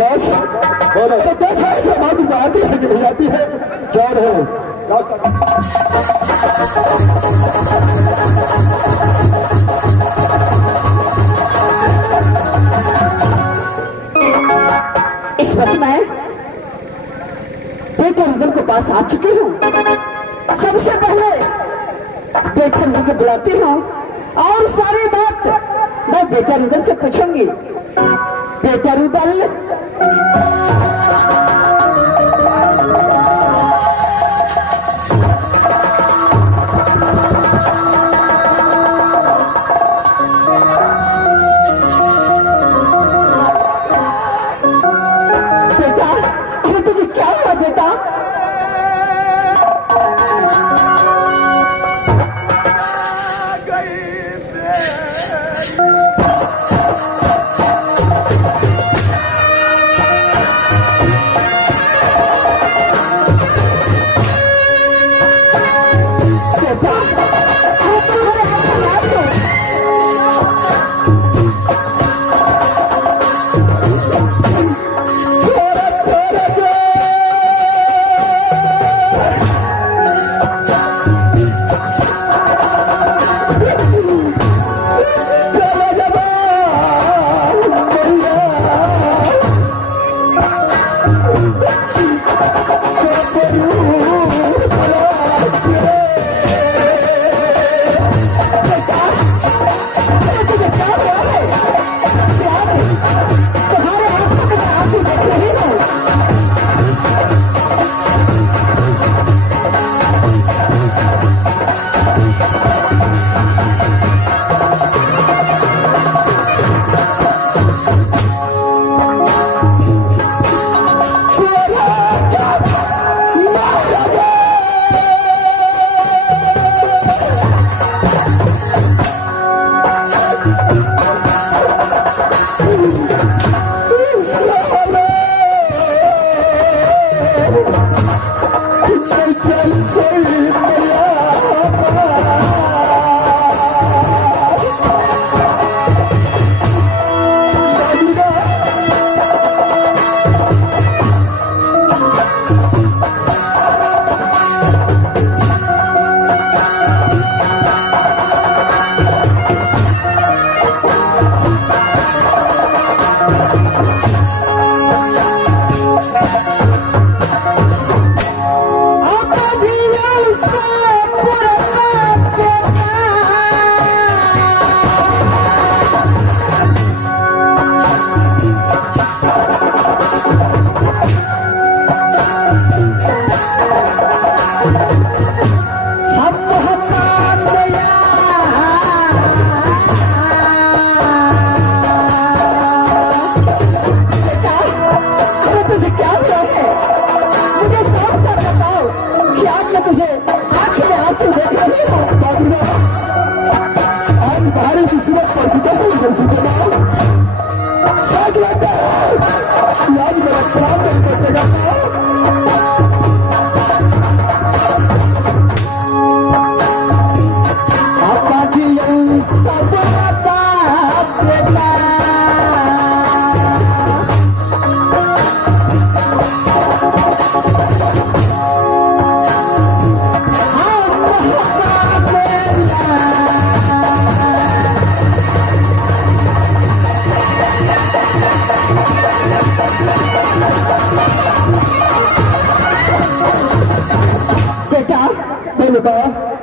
बस बोलो तो देखा ऐसा बात को आती है कि नहीं आती है क्या रहे इस वक्त मैं बेटा रुदल के पास आ चुकी हूँ। सबसे पहले बेटा रुदल को बुलाती हूँ और सारी बात मैं बेटा रुदल से पूछूंगी। बेटा रुदल, बेटा अरे तुझे क्या हुआ बेटा?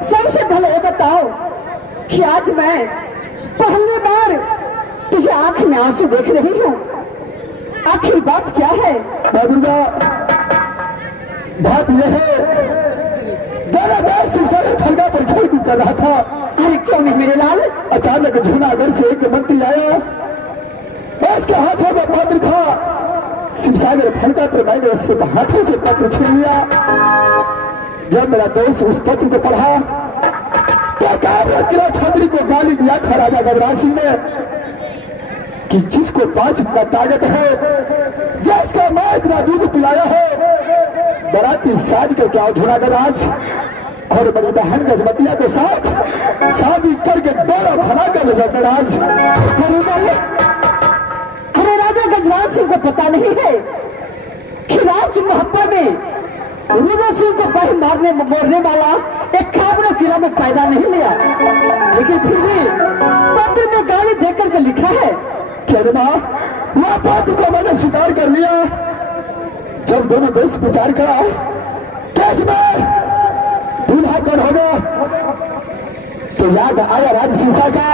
सबसे पहले ये बताओ कि आज मैं पहली बार तुझे आंख में आंसू देख रही हूँ। आखिर बात क्या है? बाबूगा बात यह है दादा दास सिलसिले फलगा पर खेल कूद कर रहा था। अरे क्यों नहीं मेरे लाल? अचानक जूनागढ़ से एक मंत्री आया, उसके हाथों में पत्र था। शिवसागर फलका पर मैंने उससे हाथों से पत्र छीन लिया। जब मेरा दोस्त उस पत्र को पढ़ा तो किला छात्री को गाली दिया था राजा गजराज सिंह ने कि जिसको 5 इतना ताकत है, जिसका मां इतना दूध पिलाया है, बराती साज कर क्या जूनागढ़ राज और मेरी बहन गजमतिया के साथ शादी करके डोरा भरा कर जूनागढ़ राज। अरे राजा गजराज सिंह को पता नहीं है मोड़ने वाला एक खाबरो किला में पैदा नहीं लिया, लेकिन फिर भी पत्र में गाली देकर के लिखा है। क्या माँ, वह बात को मैंने स्वीकार कर लिया। जब दोनों देश विचार करा कैसे में दूल्हा कौन होगा, तो याद आया राज शीशा का,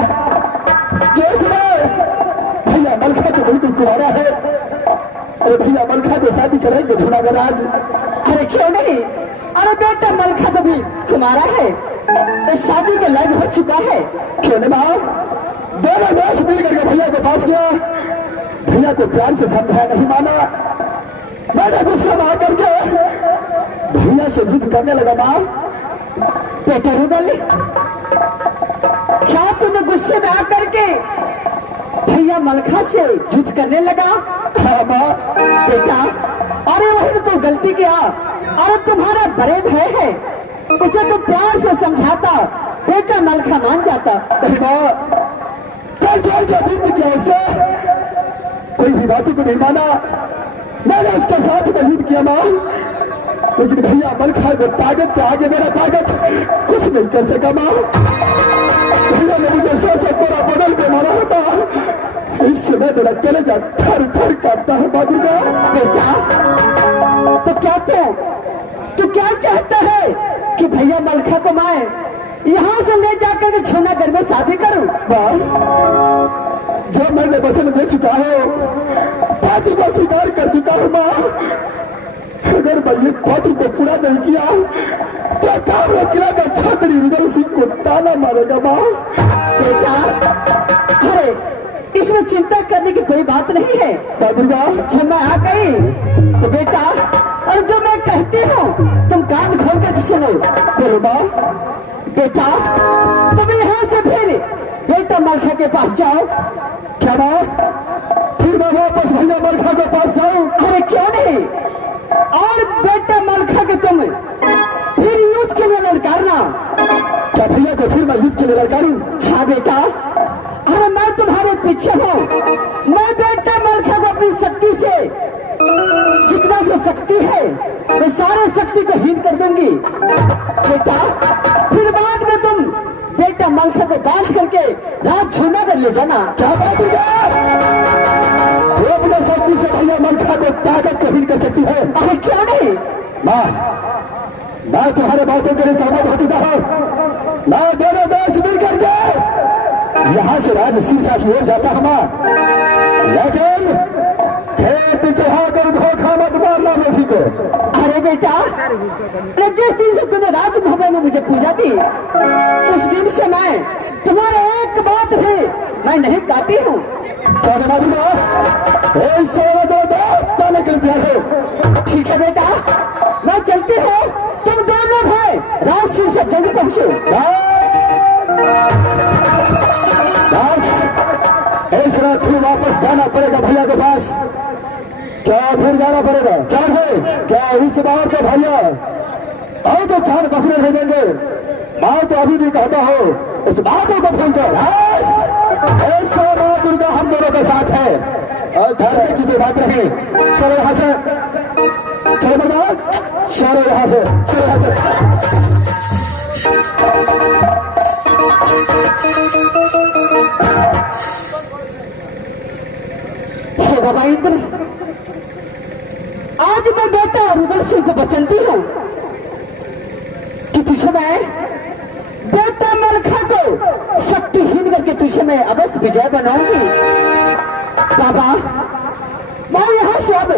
जैसे भैया मलखा तो बिल्कुल कुमारा है। अरे भैया मलखा को शादी करेंगे जूनागढ़ राज। अरे क्यों नहीं, अरे बेटा मलखा तो भी कुमारा है, तो शादी के लायक हो चुका है। क्यों नहीं माँ, दोनों दोस्त मिल करके भैया के पास गया, भैया को प्यार से समझाया, नहीं माना। मैंने गुस्सा में आकर के भैया से युद्ध करने लगा। माँ बेटा रुदल, क्या तुम्हें गुस्से में आकर के भैया मलखा से युद्ध करने लगा? हाँ माँ। बेटा अरे वही तो गलती किया, अरे तुम्हारा बड़े भाई है, उसे तो प्यार से समझाता, बेटा मलखा मान जाता। नहीं माँ, कल जोड़ के दिन किया उसे, कोई भी बातों को नहीं माना। मैंने उसके साथ में युद्ध किया माँ, लेकिन भैया मलखा को ताकत के आगे मेरा ताकत कुछ नहीं कर सका माँ। भैया ने मुझे सौ पूरा बदल के मारा है माँ, इस समय मेरा कलेजा थर थर काटता है माँ दुर्गा। बेटा तो क्या तू क्या चाहता है कि भैया मलखा को मैं यहाँ से ले जाकर के जूनागढ़ में शादी करूं? माँ, जब मैंने वचन दे चुका हूँ, पत्र को स्वीकार कर चुका हूँ माँ, अगर मैं ये पत्र को पूरा नहीं किया तो काबरा किला का छात्री रुदल सिंह को ताना मारेगा माँ। बेटा अरे इसमें चिंता करने की कोई बात नहीं है दुर्गा। जब मैं आ गई तो बेटा, और जो मैं कहती हूँ तुम कान खोल कर सुनो। बोलो माँ। बेटा तुम यहाँ से फिर बेटा मलखा के पास जाओ। क्या माँ, फिर मैं वापस भैया मलखा के पास जाऊँ? अरे क्यों नहीं, और बेटा मलखा के तुम फिर युद्ध के लिए ललकारना। क्या भैया को फिर मैं युद्ध के लिए ललकारूं? हाँ बेटा, अरे मैं तुम्हारे पीछे हूँ, मैं बेटा मलखा को अपनी शक्ति से जितना जो शक्ति है मैं सारे शक्ति को हीन कर दूंगी। बेटा फिर बाद में तुम बेटा मलखा को बांध करके राज जूनागढ़ ले जाना। क्या बात है, तो अपने शक्ति से भैया मलखा को ताकत को हीन कर सकती है? अरे क्यों नहीं माँ, मैं तुम्हारे बातों के लिए सहमत हो चुका हूँ। मैं दोनों देश मिल करके यहाँ से राज शीर्षा की ओर जाता हूँ, लेकिन खेत चढ़ाकर धोखा मत मारना किसी को। अरे बेटा, जिस दिन से तूने राजभवन में मुझे पूजा दी, उस दिन से मैं तुम्हारे एक बात भी मैं नहीं काटी हूँ। क्या बना दूंगा? दो दोस्त जाने के लिए हो। ठीक है बेटा, मैं चलती हूँ, तुम दोनों भाई राजशीर से जल्दी पहुंचो। बस इस रात फिर वापस जाना पड़ेगा भैया के पास। क्या फिर जाना पड़ेगा? क्या है, क्या इस बार तो भैया और तो 4 बसने नहीं देंगे। माँ तो अभी भी कहता हो, उस बातों को भूल जाओ। माँ दुर्गा हम दोनों के साथ है, और झगड़े की कोई बात नहीं। चलो यहाँ से, चलो बर्दाश्त, चलो यहाँ से, चलो यहाँ से। बाबा इंद्र, आज मैं बेटा रुदल सिंह को बचनती हूँ कि तुझे मैं बेटा मलखा को शक्तिहीन करके तुझे मैं अवश्य विजय बनाऊंगी। बाबा मैं यहाँ से अब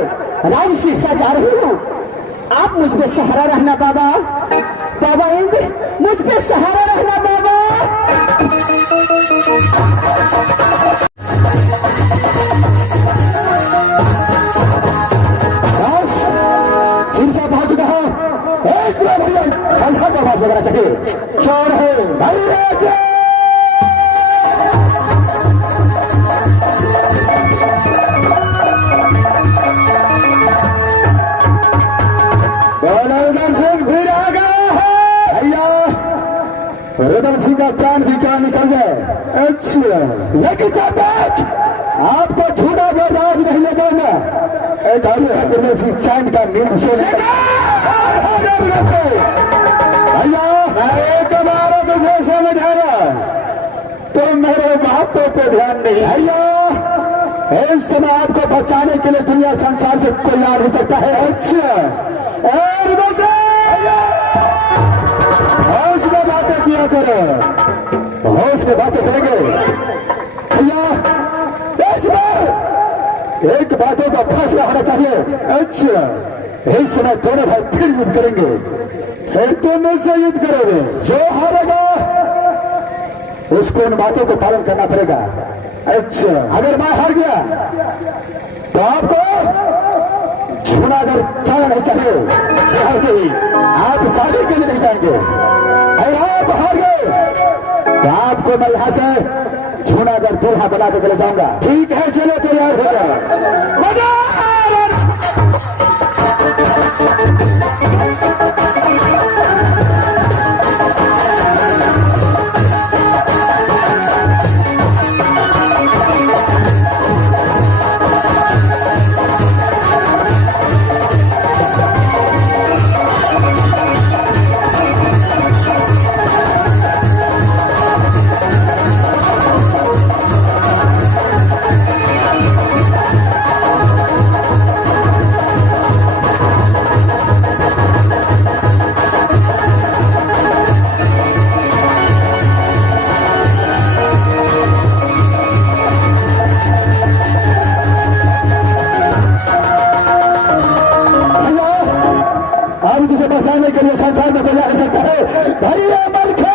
राज शीर्षा जा रही हूँ, आप मुझ पे सहारा रहना बाबा। बाबा इंद्र मुझ पे सहारा रहना बाबा। शीर्षा पहुंच चुका है, भैया मलखा का पास वगैरह चाहिए। चोर है भैया जी। रुदल सिंह का प्राण भी क्या निकल जाए। अच्छा, लेकिन जब तक आपको झूठा बर्दाश्त नहीं ले जाऊंगा, चैन का नींद से भैया मैं एक बार तुझे समझाया तो मेरे बातों पे ध्यान नहीं। भैया इस समय आपको बचाने के लिए दुनिया संसार से कोई आ नहीं सकता है। अच्छा और होश में बातें किया करो, होश में बातें करेंगे भैया। इसमें एक बातों का फैसला होना चाहिए। अच्छा इस समय दोनों भाई फिर युद्ध करेंगे, फिर तुम मुझसे युद्ध करोगे। जो हारेगा उसको उन बातों को पालन करना पड़ेगा। अच्छा अगर मैं हार गया तो आपको जूनागढ़ जाना नहीं चाहिए, आप शादी के लिए नहीं जाएंगे। अगर आप हार गए तो आपको मैं यहां से जूनागढ़ दूल्हा बना के ले जाऊंगा। ठीक है चलो तैयार हो जाओ। तुझे बचाने के लिए संसार में कोई आ नहीं सकता है। भैया मलखा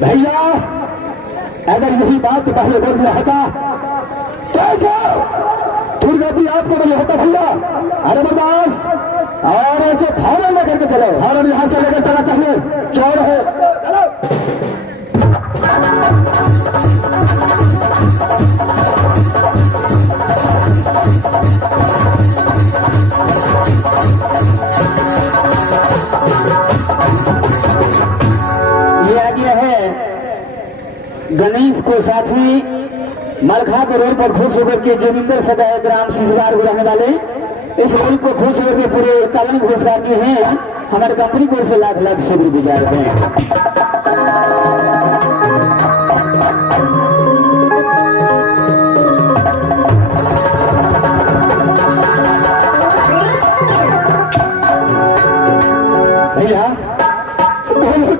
भैया अगर यही बात पहले बोल दिया होता कैसा दुर्गति आपको नहीं होता भैया। अरे बर्दास और ऐसे फौरन लेकर के चलो, फौरन यहां से लेकर चलना चाहिए, चोर है। ये आ गया है गणेश को साथी मलखा के रोड पर खुश होकर के जोगिंदर सदा ग्राम सिसगार को रहने वाले इस रोड को खुश होकर के पूरे कालोनी पुरस्कार दिए हैं। हमारे कंपनी को इसे लाख लाख शुक्र गुजार हैं।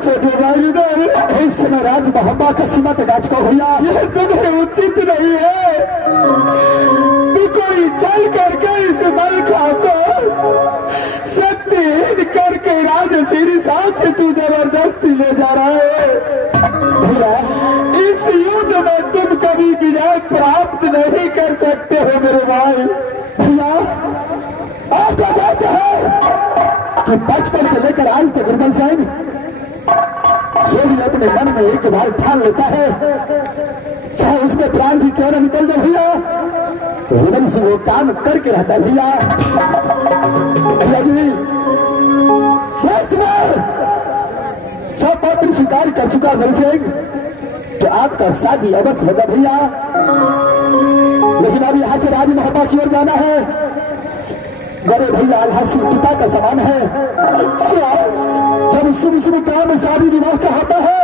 छोटे भाई इधर इस समय राज मोहब्बा का सीमा तक को भैया ये तुम्हें उचित नहीं है। तू कोई चल करके इस मलखा को शक्तिहीन करके राजश्री साहब से तू जबरदस्ती ले जा रहा है। भैया इस युद्ध में तुम कभी विजय प्राप्त नहीं कर सकते हो मेरे भाई। भैया आप तो जानते हैं कि बचपन से लेकर आज तक गुरुदल साहब जो भी अपने मन में एक बार ठान लेता है चाहे उसमें प्राण भी क्यों न निकल जाए भैया, हृदय से वो काम करके रहता है भैया। भैया जी सब बात स्वीकार कर चुका मेरे से तो आपका शादी अवश्य होगा भैया, लेकिन अब यहां से राज मोहब्बा की ओर जाना है। बड़े भैया अल्लाह सिंह पिता का समान है। जब शुभ शुभ काम में शादी विवाह का होता है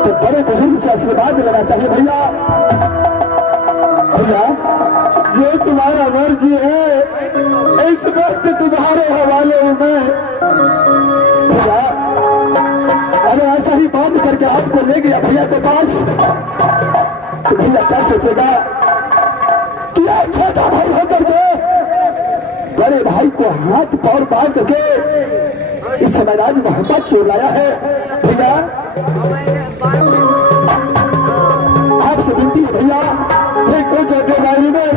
तो बड़े बुजुर्ग से आशीर्वाद लेना चाहिए भैया। भैया जो तुम्हारा मर्जी है इस वक्त तुम्हारे हवाले हूं मैं। भैया अगर ऐसा ही बांध करके आपको ले गया भैया के पास तो भैया क्या सोचेगा कि एक छोटा भाई होकर के बड़े भाई को हाथ पैर बांध करके इस समय राज मोहब्बा की ओर लाया है। भैया आपसे विनती है भैया देखो छोटे भाई में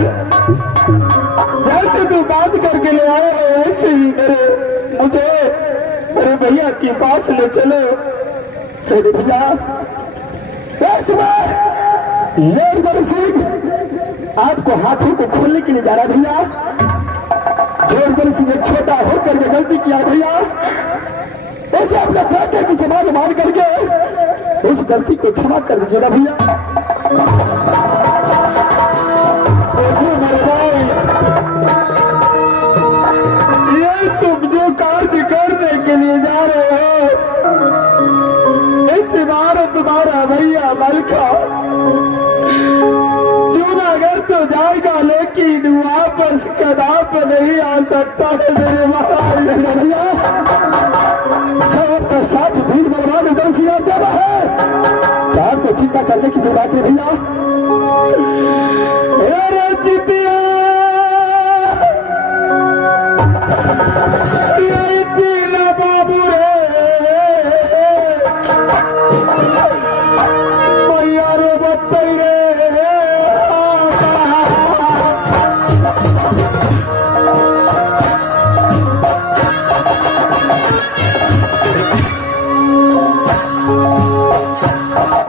जैसे तू बात करके ले आए हो ऐसे ही मुझे मेरे भैया के पास ले चलो। छोटे भैया लेर सिंह आपको हाथों को खोलने के लिए जा रहा भैया। जोरगर सिंह ने छोटा होकर के गलती किया भैया, उसे अपने बेटे की समान मान करके उस गलती को क्षमा कर दीजिएगा भैया। मेरे भाई ये तुम जो कार्य करने के लिए जा रहे हो इस इमारत तुम्हारा भैया मलखा जूनागढ़ तो जाएगा लेकिन वापस कदाप नहीं आ सकता है मेरे भैया। सबका साथ भीड़ बलवान उधर सिरा देना है तो आपको चिंता करने की कोई बात नहीं भैया।